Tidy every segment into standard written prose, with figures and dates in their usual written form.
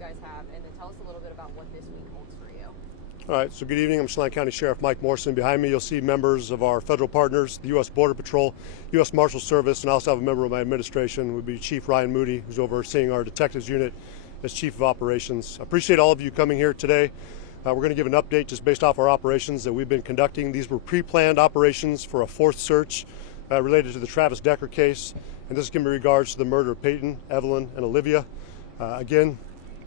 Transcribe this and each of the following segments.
guys have, and then tell us a little bit about what this week holds for you. All right, so good evening. I'm Chelan County Sheriff Mike Morrison. Behind me, you'll see members of our federal partners, the U.S. Border Patrol, U.S. Marshal Service, and I also have a member of my administration, would be Chief Ryan Moody, who's overseeing our detectives unit as Chief of Operations. I appreciate all of you coming here today. We're going to give an update just based off our operations that we've been conducting. These were pre-planned operations for a fourth search related to the Travis Decker case, and this is going to be in regards to the murder of Peyton, Evelyn, and Olivia. Again,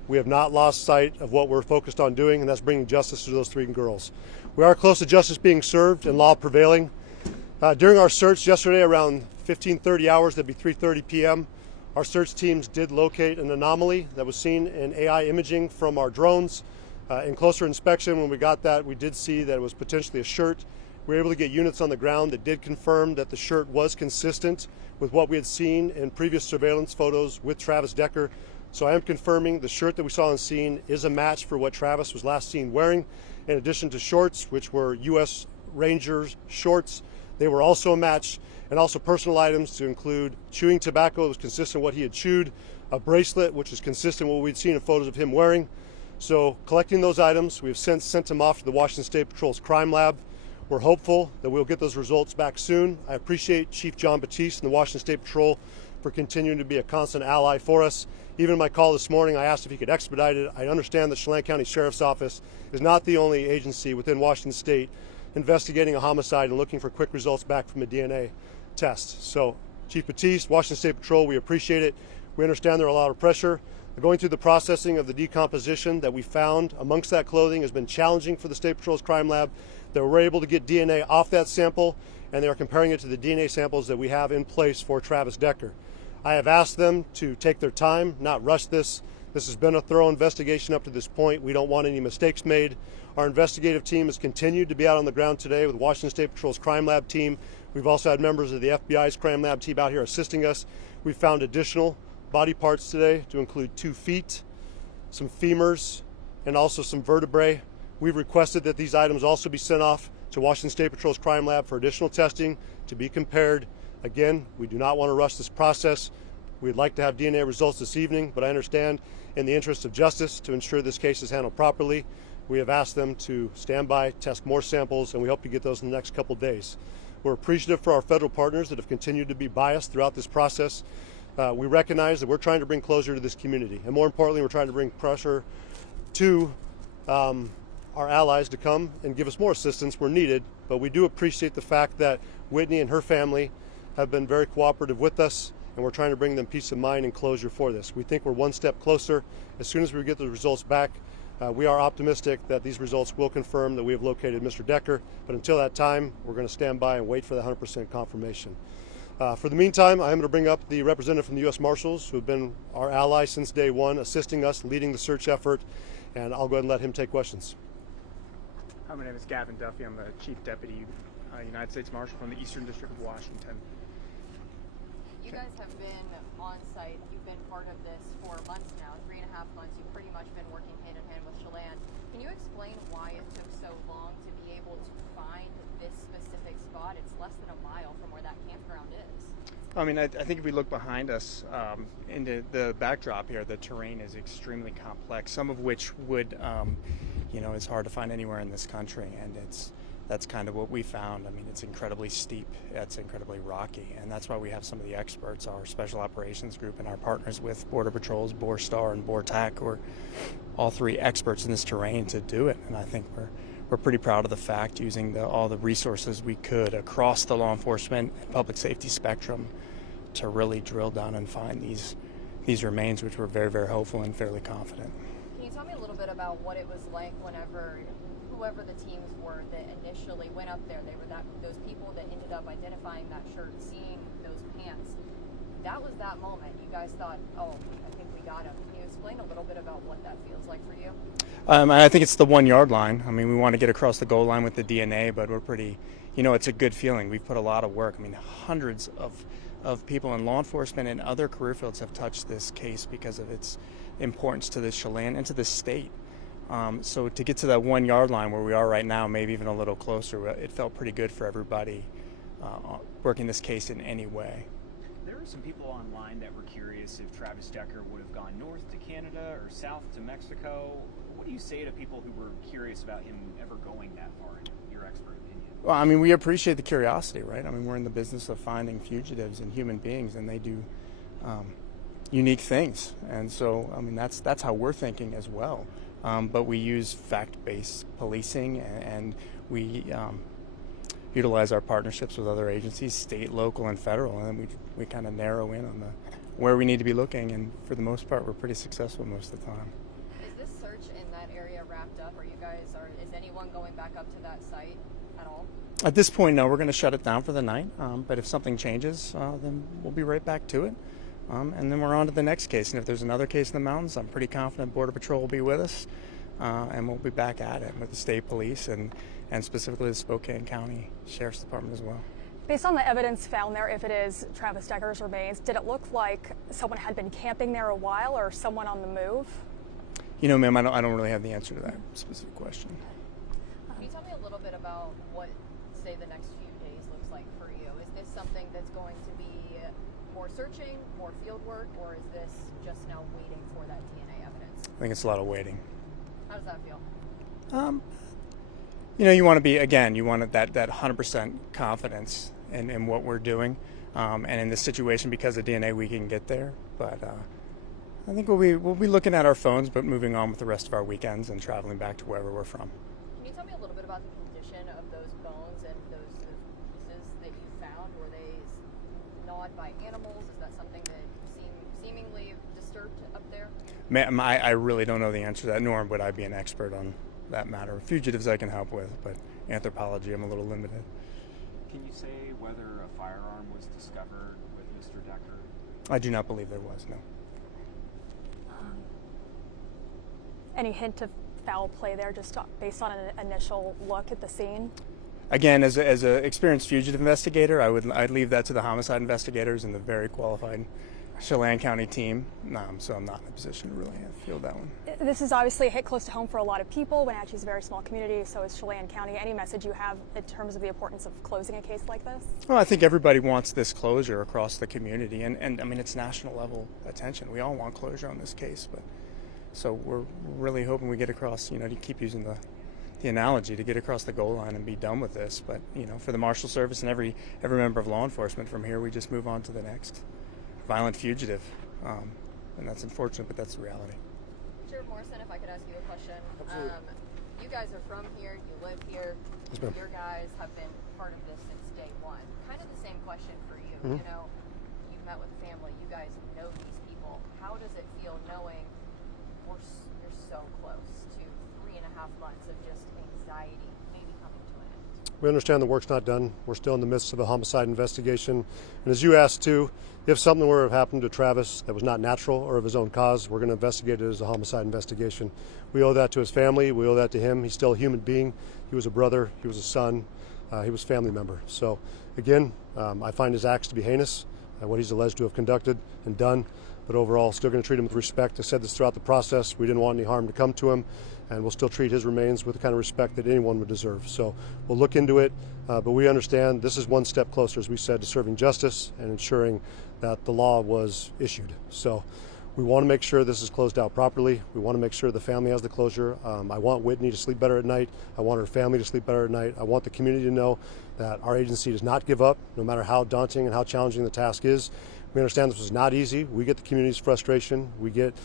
we have not lost sight of what we're focused on doing, and that's bringing justice to those three girls. We are close to justice being served and law prevailing. During our search yesterday around 15:30 hours, that'd be 3:30 p.m., our search teams did locate an anomaly that was seen in AI imaging from our drones. In closer inspection, when we got that, we did see that it was potentially a shirt. We were able to get units on the ground that did confirm that the shirt was consistent with what we had seen in previous surveillance photos with Travis Decker. So I am confirming the shirt that we saw on scene is a match for what Travis was last seen wearing. In addition to shorts, which were U.S. Rangers shorts, they were also a match, and also personal items to include chewing tobacco that was consistent with what he had chewed, a bracelet which is consistent with what we'd seen in photos of him wearing. So collecting those items, we've since sent them off to the Washington State Patrol's crime lab. We're hopeful that we'll get those results back soon. I appreciate Chief John Batiste and the Washington State Patrol for continuing to be a constant ally for us. Even in my call this morning, I asked if he could expedite it. I understand the Chelan County Sheriff's Office is not the only agency within Washington State investigating a homicide and looking for quick results back from a DNA test. So Chief Batiste, Washington State Patrol, we appreciate it. We understand there are a lot of pressure. Going through the processing of the decomposition that we found amongst that clothing has been challenging for the State Patrol's crime lab. They were able to get DNA off that sample, and they are comparing it to the DNA samples that we have in place for Travis Decker. I have asked them to take their time, not rush this. This has been a thorough investigation up to this point. We don't want any mistakes made. Our investigative team has continued to be out on the ground today with Washington State Patrol's crime lab team. We've also had members of the FBI's crime lab team out here assisting us. We've found additional body parts today to include 2 feet, some femurs, and also some vertebrae. We've requested that these items also be sent off to Washington State Patrol's crime lab for additional testing to be compared. Again, we do not want to rush this process. We'd like to have DNA results this evening, but I understand in the interest of justice to ensure this case is handled properly, we have asked them to stand by, test more samples, and we hope to get those in the next couple days. We're appreciative for our federal partners that have continued to be biased throughout this process. We recognize that we're trying to bring closure to this community, and more importantly, we're trying to bring pressure to our allies to come and give us more assistance where needed. But we do appreciate the fact that Whitney and her family have been very cooperative with us, and we're trying to bring them peace of mind and closure for this. We think we're one step closer. As soon as we get the results back, we are optimistic that these results will confirm that we have located Mr. Decker, but until that time, we're going to stand by and wait for the 100% confirmation. For the meantime, I'm going to bring up the representative from the U.S. Marshals, who have been our ally since day one, assisting us, leading the search effort, and I'll go ahead and let him take questions. Hi, my name is Gavin Duffy. I'm the Chief Deputy United States Marshal from the Eastern District of Washington. You guys have been on site. You've been part of this for months now, 3.5 months. You've pretty much been working hand in hand with Chelan. Can you explain why it took so long to be able to find this specific spot? It's less than a mile from where that campground is. I mean, I think if we look behind us into the backdrop here, the terrain is extremely complex, some of which would, it's hard to find anywhere in this country, and that's kind of what we found. I mean, it's incredibly steep, it's incredibly rocky, and that's why we have some of the experts, our Special Operations Group, and our partners with Border Patrols, BORSTAR, and BORTAC, who are all 3 experts in this terrain to do it. And I think we're pretty proud of the fact, using all the resources we could across the law enforcement and public safety spectrum to really drill down and find these remains, which we're very, very hopeful and fairly confident. Can you tell me a little bit about what it was like whenever whoever the teams were that initially went up there? They were those people that ended up identifying that shirt, seeing those pants. That was that moment. You guys thought, oh, I think we got him. Can you explain a little bit about what that feels like for you? I think it's the 1 yard line. I mean, we want to get across the goal line with the DNA, but we're pretty, it's a good feeling. We've put a lot of work. I mean, hundreds of people in law enforcement and other career fields have touched this case because of its importance to the Chelan and to the state. So to get to that 1 yard line where we are right now, maybe even a little closer, it felt pretty good for everybody working this case in any way. There were some people online that were curious if Travis Decker would have gone north to Canada or south to Mexico. What do you say to people who were curious about him ever going that far, in your expert opinion? Well, I mean, we appreciate the curiosity, right? I mean, we're in the business of finding fugitives and human beings, and they do unique things. And so, I mean, that's how we're thinking as well. But we use fact-based policing, and we utilize our partnerships with other agencies, state, local, and federal, and then we kind of narrow in on where we need to be looking, and for the most part, we're pretty successful most of the time. Is this search in that area wrapped up? Is anyone going back up to that site at all? At this point, no, we're going to shut it down for the night, but if something changes, then we'll be right back to it. And then we're on to the next case, and if there's another case in the mountains, I'm pretty confident Border Patrol will be with us, and we'll be back at it with the state police and specifically the Spokane County Sheriff's Department as well. Based on the evidence found there, if it is Travis Decker's remains, did it look like someone had been camping there a while or someone on the move? You know, ma'am, I don't really have the answer to that specific question. Can you tell me a little bit about what, say, the next few days looks like for you? Is this something that's going to be more searching, more field work, or is this just now waiting for that DNA evidence? I think it's a lot of waiting. How does that feel? You know, you want to be, again, you want that 100% confidence in what we're doing, and in this situation, because of DNA, we can get there. But I think we'll be looking at our phones, but moving on with the rest of our weekends and traveling back to wherever we're from. Can you tell me a little bit about the condition of those bones and those pieces that you found? Were they gnawed by animals? Is that something that seemingly disturbed up there? Ma'am, I really don't know the answer to that, nor would I be an expert on that matter. Fugitives I can help with, but anthropology I'm a little limited. Can you say whether a firearm was discovered with Mr. Decker? I do not believe there was, no. Any hint of foul play there, just based on an initial look at the scene? Again, as an experienced fugitive investigator, I'd leave that to the homicide investigators and the very qualified Chelan County team. So I'm not in a position to really field that one. This is obviously a hit close to home for a lot of people. Wenatchee's a very small community, so is Chelan County. Any message you have in terms of the importance of closing a case like this? Well, I think everybody wants this closure across the community, and I mean, it's national level attention. We all want closure on this case, but so we're really hoping we get across, you know, to keep using the analogy, to get across the goal line and be done with this. But, you know, for the Marshal Service and every member of law enforcement, from here we just move on to the next violent fugitive. And that's unfortunate, but that's the reality. Sheriff Morrison, if I could ask you a question. Absolutely. You guys are from here, you live here. Yes, ma'am. Your guys have been part of this since day one. Kind of the same question for you. Mm-hmm. You know, you've met with the family, you guys know these people. How does it feel knowing you're so close to 3.5 months of just anxiety maybe coming to an end? We understand the work's not done. We're still in the midst of a homicide investigation. And as you asked too, if something were to have happened to Travis that was not natural or of his own cause, we're going to investigate it as a homicide investigation. We owe that to his family. We owe that to him. He's still a human being. He was a brother. He was a son. He was a family member. So again, I find his acts to be heinous, what he's alleged to have conducted and done. But overall, still going to treat him with respect. I said this throughout the process. We didn't want any harm to come to him, and we'll still treat his remains with the kind of respect that anyone would deserve. So we'll look into it, but we understand this is one step closer, as we said, to serving justice and ensuring that the law was issued. So we want to make sure this is closed out properly. We want to make sure the family has the closure. I want Whitney to sleep better at night. I want her family to sleep better at night. I want the community to know that our agency does not give up, no matter how daunting and how challenging the task is. We understand this was not easy. We get the community's frustration. We get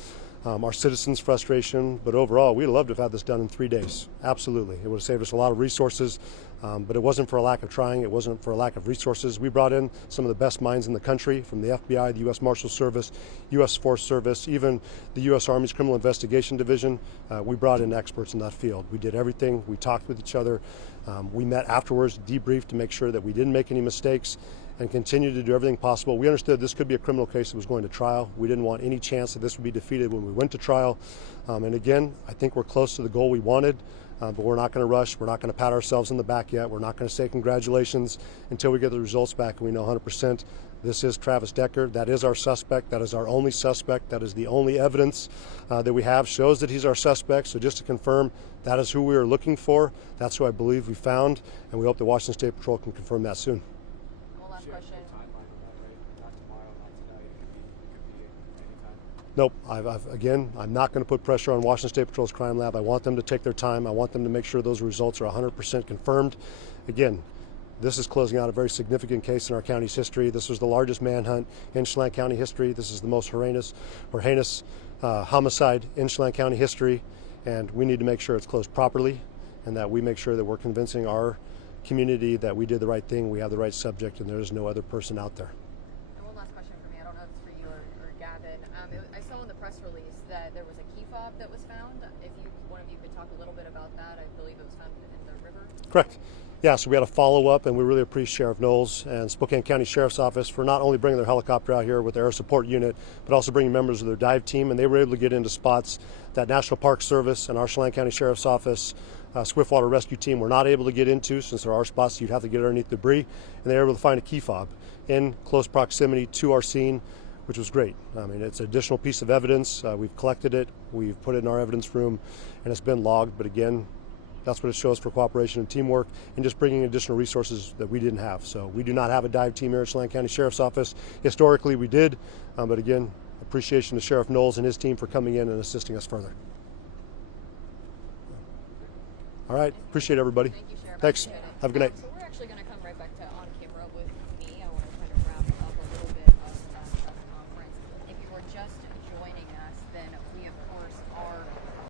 our citizens' frustration. But overall, we'd love to have had this done in 3 days. Absolutely. It would have saved us a lot of resources. But it wasn't for a lack of trying. It wasn't for a lack of resources. We brought in some of the best minds in the country, from the FBI, the U.S. Marshal Service, U.S. Forest Service, even the U.S. Army's Criminal Investigation Division. We brought in experts in that field. We did everything. We talked with each other. We met afterwards, debriefed to make sure that we didn't make any mistakes, and continued to do everything possible. We understood this could be a criminal case that was going to trial. We didn't want any chance that this would be defeated when we went to trial. And again, I think we're close to the goal we wanted, but we're not going to rush. We're not going to pat ourselves in the back yet. We're not going to say congratulations until we get the results back and we know 100% this is Travis Decker. That is our suspect. That is our only suspect. That is the only evidence that we have shows that he's our suspect. So just to confirm, that is who we are looking for. That's who I believe we found, and we hope the Washington State Patrol can confirm that soon. One last question. Nope. Again, I'm not going to put pressure on Washington State Patrol's crime lab. I want them to take their time. I want them to make sure those results are 100% confirmed. Again, this is closing out a very significant case in our county's history. This was the largest manhunt in Chelan County history. This is the most heinous homicide in Chelan County history, and we need to make sure it's closed properly and that we make sure that we're convincing our community that we did the right thing, we have the right subject, and there is no other person out there. And one last question for me. I don't know if it's for you or Gavin. I saw in the press release that there was a key fob that was found. If one of you could talk a little bit about that. I believe it was found in the river. Correct. Yeah, so we had a follow-up, and we really appreciate Sheriff Knowles and Spokane County Sheriff's Office for not only bringing their helicopter out here with their air support unit, but also bringing members of their dive team, and they were able to get into spots that National Park Service and our Chelan County Sheriff's Office Swiftwater Rescue Team were not able to get into, since there are spots you'd have to get underneath debris, and they were able to find a key fob in close proximity to our scene, which was great. I mean, it's an additional piece of evidence. We've collected it, we've put it in our evidence room, and it's been logged, but again, that's what it shows for cooperation and teamwork and just bringing additional resources that we didn't have. So we do not have a dive team here at Chelan County Sheriff's Office. Historically, we did, but again, appreciation to Sheriff Knowles and his team for coming in and assisting us further. All right, appreciate everybody. Thank you, Sheriff. Thanks. Appreciate it. Have a good night. So we're actually going to come